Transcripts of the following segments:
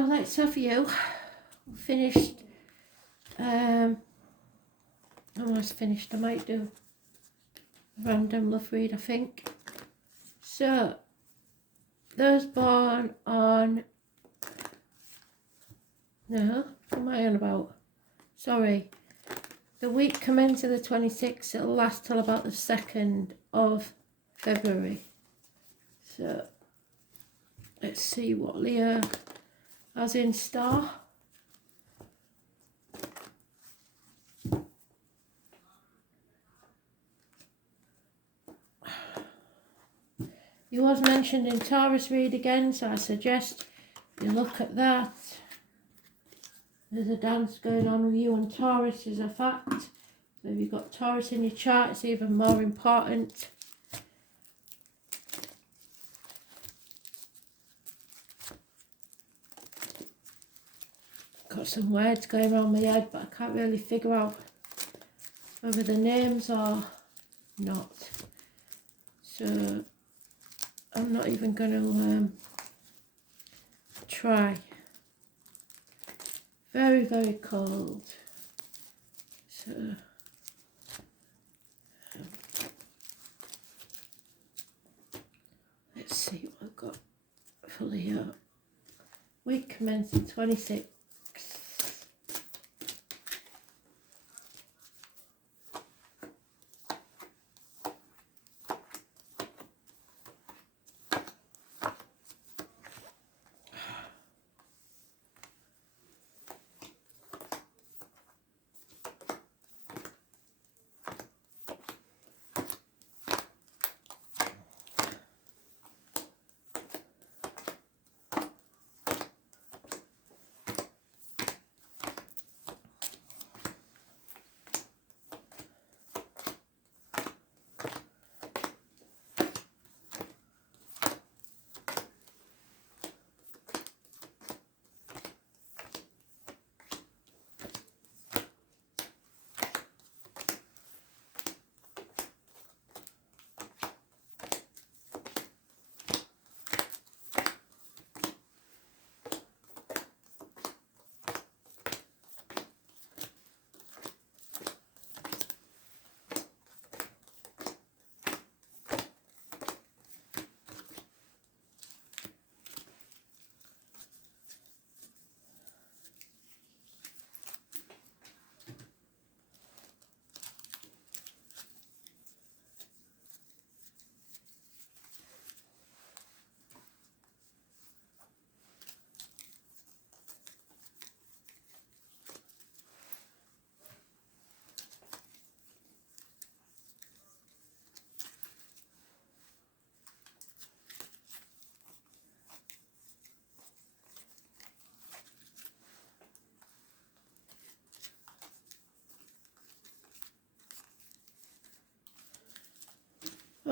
So let's have you. Finished. Almost finished. I might do a random love read, I think. So, those born on... No, what am I on about? Sorry. The week commencing the 26th, it'll last till about the 2nd of February. So, let's see what Leo has in store. He was mentioned in Taurus read again, so I suggest you look at that. There's a dance going on with you and Taurus is a fact. So if you've got Taurus in your chart, it's even more important. Got some words going around my head, but I can't really figure out whether the names are not. So I'm not even going to try. Very, very cold. So let's see what I've got for Leo. Week commencing 26.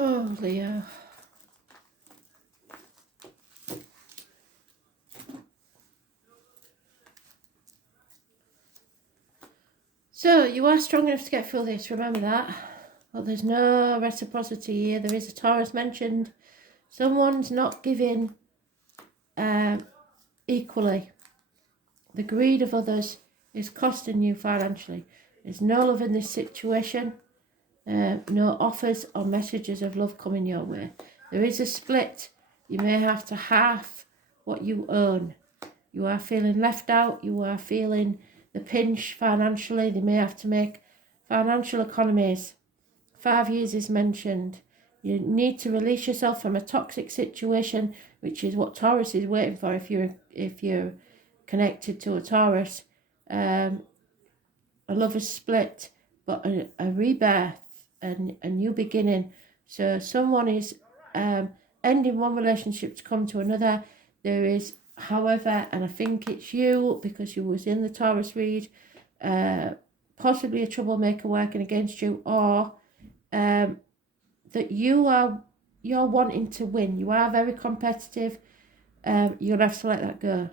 Oh, Leo. So, you are strong enough to get through this, remember that. But there's no reciprocity here. There is a Taurus mentioned. Someone's not giving equally. The greed of others is costing you financially. There's no love in this situation. No offers or messages of love coming your way. There is a split. You may have to half what you own. You are feeling left out. You are feeling the pinch financially. They may have to make financial economies. 5 years is mentioned. You need to release yourself from a toxic situation, which is what Taurus is waiting for if you're connected to a Taurus. A lover's split, but a rebirth and a new beginning. So someone is ending one relationship to come to another. There is, however, and I think it's you because you was in the Taurus read, possibly a troublemaker working against you, or that you're wanting to win. You are very competitive. You're gonna have to let that go.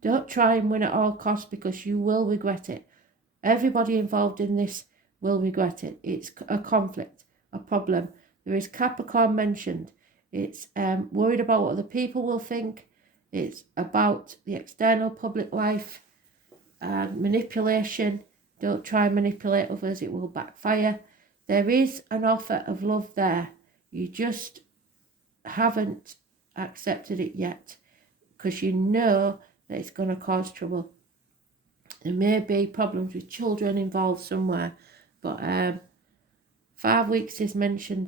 Don't try and win at all costs because you will regret it. Everybody involved in this will regret it. It's a conflict, a problem. There is Capricorn mentioned. It's worried about what other people will think. It's about the external public life and manipulation. Don't try and manipulate others, it will backfire. There is an offer of love there. You just haven't accepted it yet because you know that it's going to cause trouble. There may be problems with children involved somewhere, but 5 weeks is mentioned.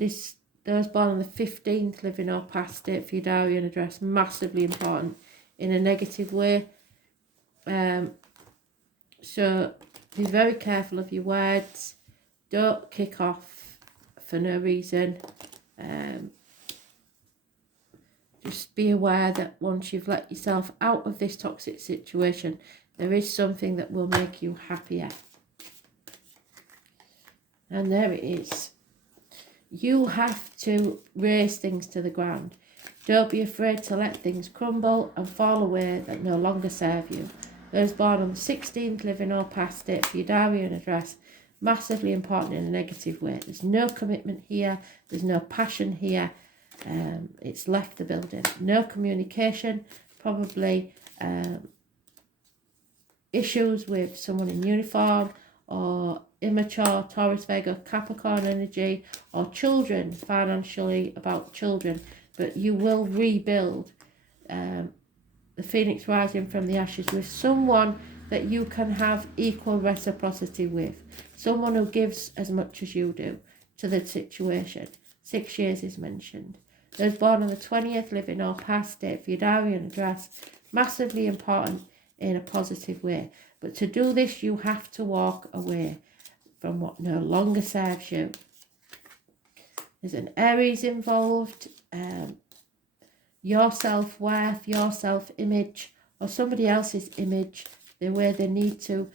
Those born on the 15th living or past state for your diary and address, massively important in a negative way. So be very careful of your words. Don't kick off for no reason. Just be aware that once you've let yourself out of this toxic situation, there is something that will make you happier. And there it is. You have to raise things to the ground. Don't be afraid to let things crumble and fall away that no longer serve you. Those born on the 16th living or past state for your diary and address, massively important in a negative way. There's no commitment here. There's no passion here. It's left the building. No communication. Probably issues with someone in uniform or immature Taurus, Virgo, Capricorn energy, or children, financially about children. But you will rebuild the phoenix rising from the ashes with someone that you can have equal reciprocity with. Someone who gives as much as you do to the situation. 6 years is mentioned. Those born on the 20th living or past date for your diary and address, massively important in a positive way. But to do this, you have to walk away from what no longer serves you. There's an Aries involved. Your self-worth, your self-image, or somebody else's image, the way they need to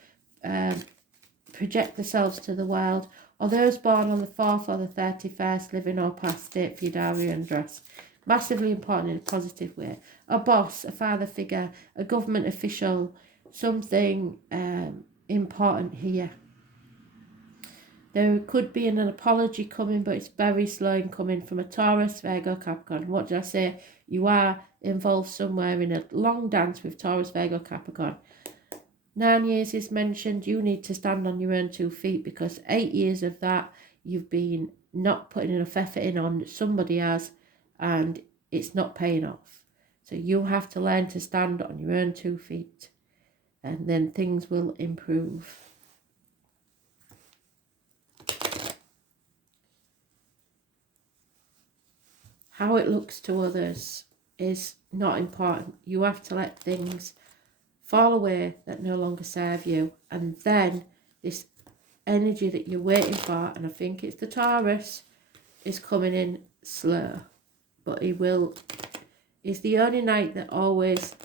project themselves to the world, or those born on the 4th or the 31st, living or past date for your diary and address. Massively important in a positive way. A boss, a father figure, a government official, something important here. There could be an apology coming, but it's very slow in coming from a Taurus, Virgo, Capricorn. What did I say? You are involved somewhere in a long dance with Taurus, Virgo, Capricorn. 9 years is mentioned. You need to stand on your own 2 feet because 8 years of that you've been not putting enough effort in on somebody has, and it's not paying off. So you have to learn to stand on your own 2 feet, and then things will improve. How it looks to others is not important. You have to let things fall away that no longer serve you. And then this energy that you're waiting for, and I think it's the Taurus, is coming in slow. But he's the only knight that always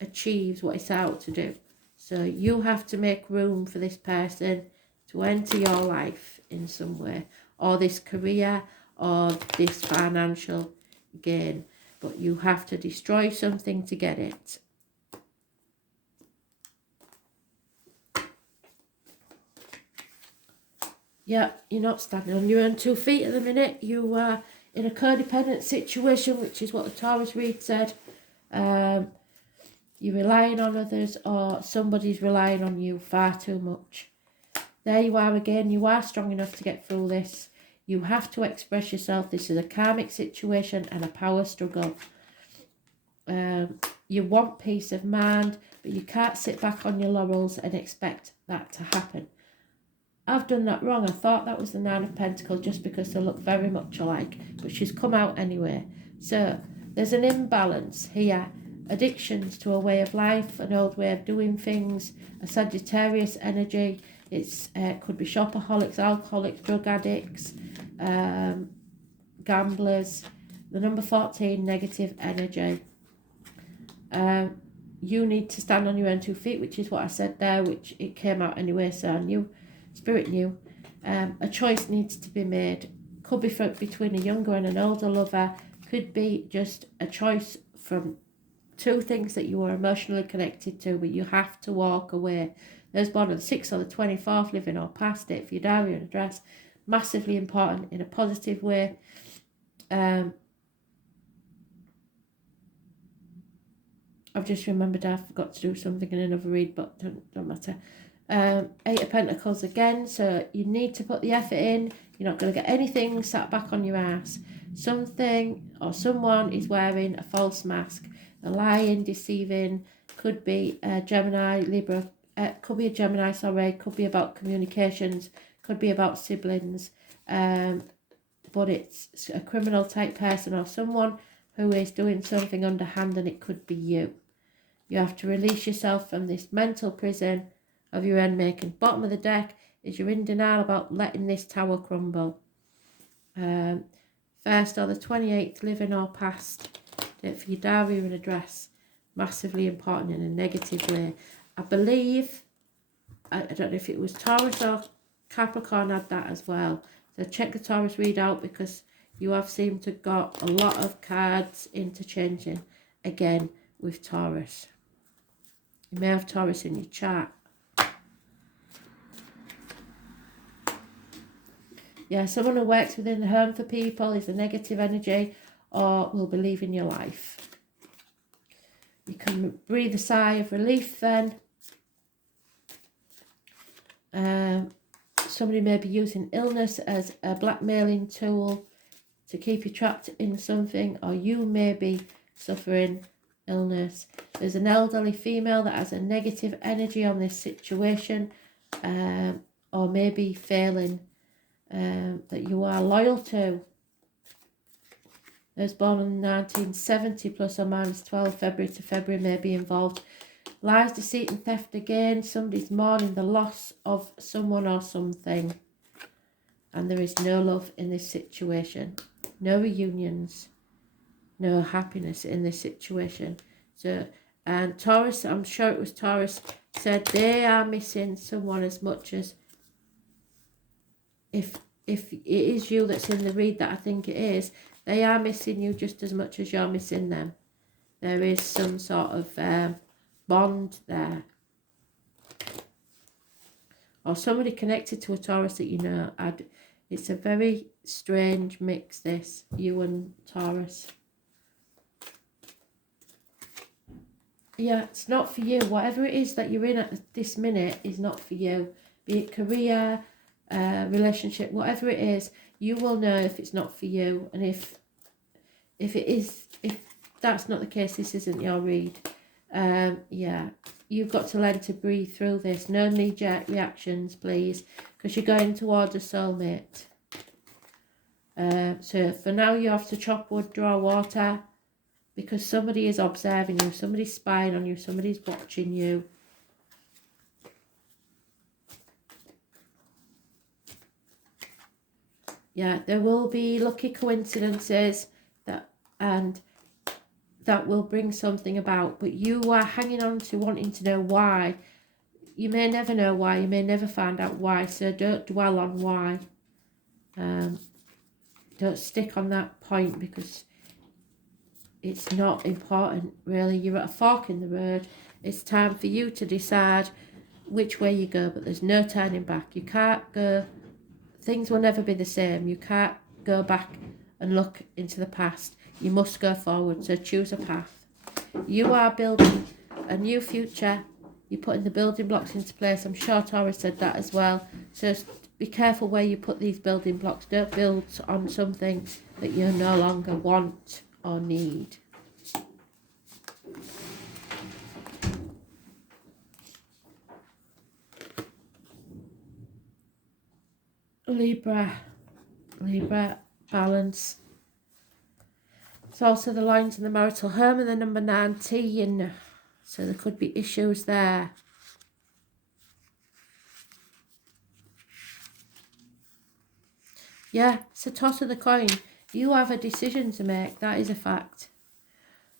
achieves what he's out to do. So you have to make room for this person to enter your life in some way, or this career, or this financial gain. But you have to destroy something to get it. Yeah, you're not standing on your own 2 feet at the minute. You are in a codependent situation, which is what the Taurus read said. You're relying on others, or somebody's relying on you far too much. There you are again. You are strong enough to get through this. You have to express yourself. This is a karmic situation and a power struggle. You want peace of mind, but you can't sit back on your laurels and expect that to happen. I've done that wrong. I thought that was the Nine of Pentacles just because they look very much alike, but she's come out anyway. So there's an imbalance here. Addictions to a way of life, an old way of doing things, a Sagittarius energy. It's could be shopaholics, alcoholics, drug addicts, gamblers. The number 14, negative energy. You need to stand on your own 2 feet, which is what I said there, which it came out anyway, so I knew. Spirit knew. A choice needs to be made. Could be between a younger and an older lover. Could be just a choice from two things that you are emotionally connected to, but you have to walk away. Those born on the 6th or the 24th, living or past it for your diary and address, massively important in a positive way. I've just remembered I forgot to do something in another read, but don't matter. 8 of Pentacles again, so you need to put the effort in. You're not going to get anything sat back on your ass. Something or someone is wearing a false mask. They're lying, deceiving. Could be a Gemini, Libra. Could be a Gemini, sorry. Could be about communications. Could be about siblings. But it's a criminal type person or someone who is doing something underhand, and it could be you. You have to release yourself from this mental prison of your own making. Bottom of the deck is you're in denial about letting this tower crumble. First or the 28th, living or past. Date for your diary and address. Massively important in a negative way. I believe, I don't know if it was Taurus or Capricorn had that as well. So check the Taurus readout, because you have seemed to got a lot of cards interchanging again with Taurus. You may have Taurus in your chart. Yeah, someone who works within the home for people is a negative energy or will be leaving your life. You can breathe a sigh of relief then. Somebody may be using illness as a blackmailing tool to keep you trapped in something, or you may be suffering illness. There's an elderly female that has a negative energy on this situation, or maybe failing that you are loyal to. Those born in 1970 plus or minus 12 February to February may be involved. Lies, deceit and theft again. Somebody's mourning the loss of someone or something. And there is no love in this situation. No reunions. No happiness in this situation. So, and Taurus, I'm sure it was Taurus, said they are missing someone as much as, if it is you that's in the read, that I think it is, they are missing you just as much as you're missing them. There is some sort of bond there. Or somebody connected to a Taurus that you know. It's a very strange mix, this, you and Taurus. Yeah, it's not for you. Whatever it is that you're in at this minute is not for you. Be it career, relationship, whatever it is, you will know if it's not for you. And if it is, if that's not the case, this isn't your read. Yeah, you've got to learn to breathe through this. No knee-jerk reactions, please, because you're going towards a soulmate. So for now, you have to chop wood, draw water, because somebody is observing you, somebody's spying on you, somebody's watching you. Yeah, there will be lucky coincidences that will bring something about, but you are hanging on to wanting to know why. You may never know why, you may never find out why, so don't dwell on why. Don't stick on that point, because it's not important, really. You're at a fork in the road. It's time for you to decide which way you go, but there's no turning back. You can't go, things will never be the same. You can't go back and look into the past. You must go forward, so choose a path. You are building a new future. You're putting the building blocks into place. I'm sure Taurus said that as well. So be careful where you put these building blocks. Don't build on something that you no longer want or need. Libra, balance. It's also the lines in the marital home and the number 19. So there could be issues there. Yeah, it's a toss of the coin. You have a decision to make. That is a fact.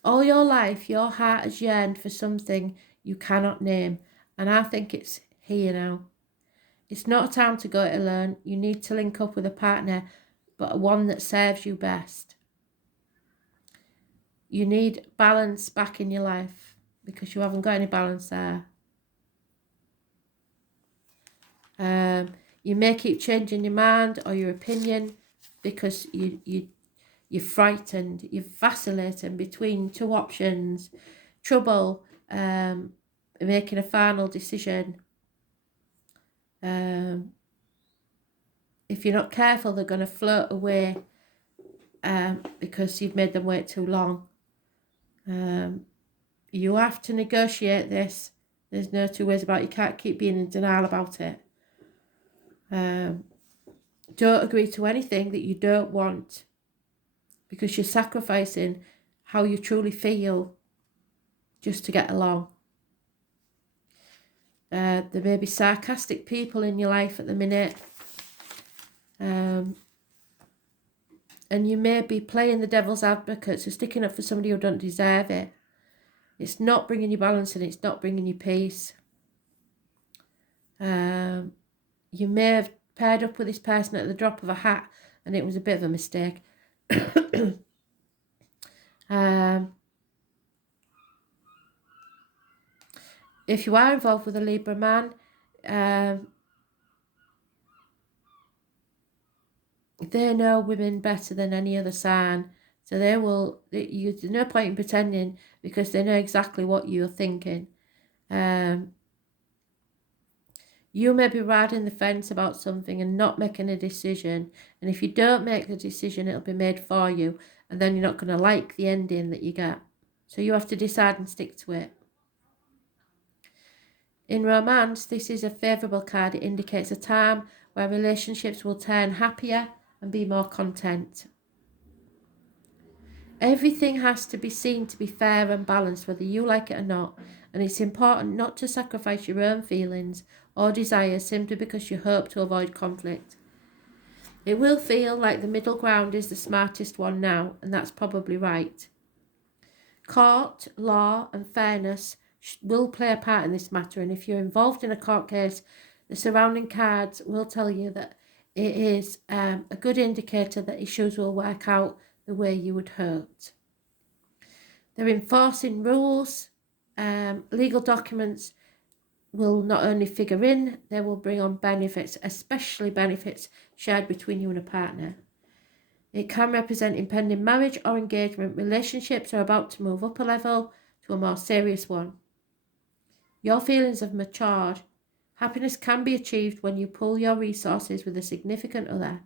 All your life, your heart has yearned for something you cannot name. And I think it's here now. It's not a time to go it alone. You need to link up with a partner, but one that serves you best. You need balance back in your life, because you haven't got any balance there. You may keep changing your mind or your opinion because you're frightened. You're vacillating between two options, trouble making a final decision. If you're not careful, they're going to float away because you've made them wait too long. You have to negotiate this. There's no two ways about it. You can't keep being in denial about it. Don't agree to anything that you don't want, because you're sacrificing how you truly feel just to get along. There may be sarcastic people in your life at the minute. And you may be playing the devil's advocate, so sticking up for somebody who don't deserve it. It's not bringing you balance and it's not bringing you peace. You may have paired up with this person at the drop of a hat and it was a bit of a mistake. If you are involved with a Libra man, they know women better than any other sign. So there's no point in pretending, because they know exactly what you're thinking. You may be riding the fence about something and not making a decision. And if you don't make the decision, it'll be made for you. And then you're not going to like the ending that you get. So you have to decide and stick to it. In romance, this is a favourable card. It indicates a time where relationships will turn happier and be more content. Everything has to be seen to be fair and balanced, whether you like it or not. And it's important not to sacrifice your own feelings or desires simply because you hope to avoid conflict. It will feel like the middle ground is the smartest one now, and that's probably right. Court, law and fairness will play a part in this matter, and if you're involved in a court case, the surrounding cards will tell you that it is a good indicator that issues will work out the way you would hope. They're enforcing rules. Legal documents will not only figure in, they will bring on benefits, especially benefits shared between you and a partner. It can represent impending marriage or engagement. Relationships are about to move up a level to a more serious one. Your feelings have matured. Happiness can be achieved when you pool your resources with a significant other.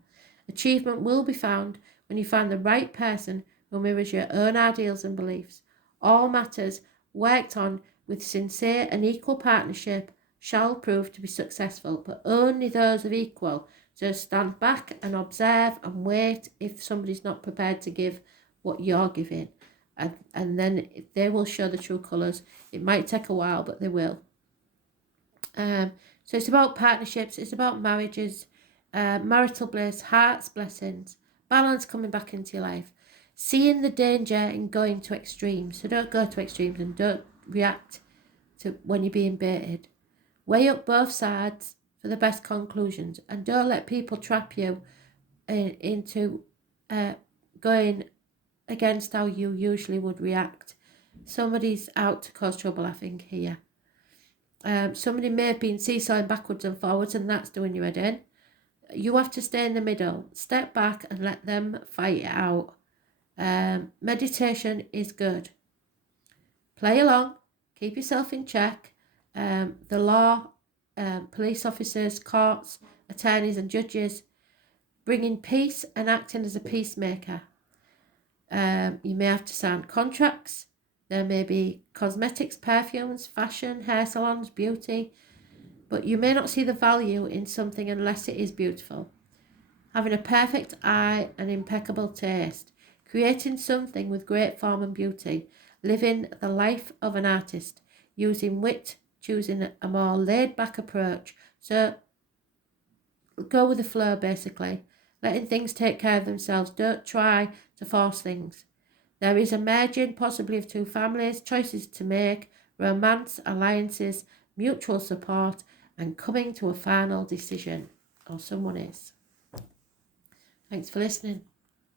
Achievement will be found when you find the right person who mirrors your own ideals and beliefs. All matters worked on with sincere and equal partnership shall prove to be successful, but only those of equal. So stand back and observe and wait if somebody's not prepared to give what you're giving. And then they will show the true colours. It might take a while, but they will. So it's about partnerships, it's about marriages, marital bliss, hearts, blessings, balance coming back into your life. Seeing the danger in going to extremes. So don't go to extremes and don't react to when you're being baited. Weigh up both sides for the best conclusions, and don't let people trap you into going against how you usually would react. Somebody's out to cause trouble, I think, here. Somebody may have been seesawing backwards and forwards, and that's doing your head in. You have to stay in the middle. Step back and let them fight it out. Meditation is good. Play along. Keep yourself in check. The law, police officers, courts, attorneys and judges, bringing peace and acting as a peacemaker. You may have to sign contracts. There may be cosmetics, perfumes, fashion, hair salons, beauty, but you may not see the value in something unless it is beautiful. Having a perfect eye and impeccable taste, creating something with great form and beauty, living the life of an artist, using wit, choosing a more laid-back approach. So go with the flow, basically. Letting things take care of themselves. Don't try to force things. There is a merging, possibly of two families, choices to make, romance, alliances, mutual support, and coming to a final decision. Or someone is. Thanks for listening.